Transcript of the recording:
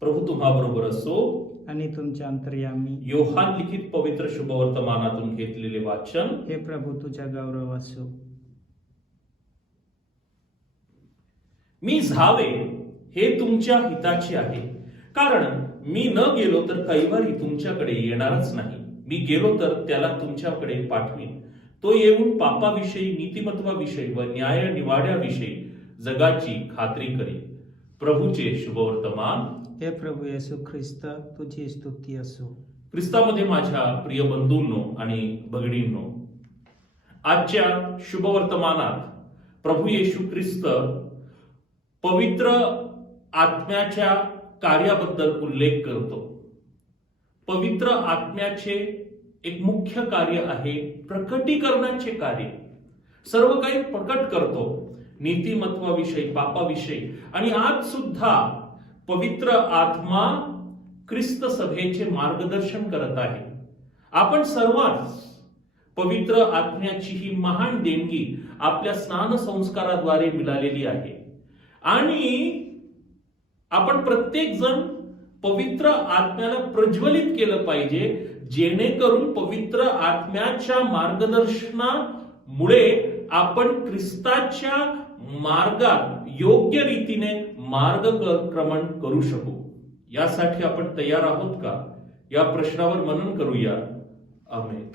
प्रभू तुम्हा बरोबर असो. आणि तुमच्या अंतर्यामी योहान लिखित पवित्र शुभवर्तमानातून घेतलेले वाचन. हे प्रभू तुझ्या गौरव असो. मी जावे हे तुमच्या हिताचे आहे. कारण मी न गेलो तर कैवारी तुमच्याकडे येणारच नाही. मी गेलो तर त्याला तुमच्याकडे पाठवीन. तो येऊन पापाविषयी नीतिमत्वाविषयी व न्याय निवाड्याविषयी जगाची खात्री करेल. प्रभूचे शुभवर्तमान हे प्रभू येशू ख्रिस्त तुझी स्तुती असो. ख्रिस्तामध्ये माझ्या प्रिय बंधूंनो आणि भगिनींनो आजच्या शुभवर्तमानात प्रभू येशू ख्रिस्त पवित्र आत्म्याच्या कार्याबद्दल उल्लेख करतो. पवित्र आत्म्याचे एक मुख्य कार्य आहे प्रकटीकरणाचे कार्य. सर्व काही प्रकट करतो. नीतिमत्वाविषयी पापाविषयी. आणि आज सुद्धा पवित्र आत्मा ख्रिस्त सभेचे मार्गदर्शन करत आहे. आपण सर्वात पवित्र आत्म्याची ही महान देणगी आपल्या स्नान संस्काराद्वारे मिळालेली आहे. आणि आपण प्रत्येक जण पवित्र आत्म्याला प्रज्वलित केलं पाहिजे जेणेकरून पवित्र आत्म्याच्या मुळे आपण ख्रिस्ताच्या मार्गात योग्य रीतीने मार्गक्रमण करू शकू. यासाठी आपण तयार आहोत का? या प्रश्नावर मनन करूया. आमेन.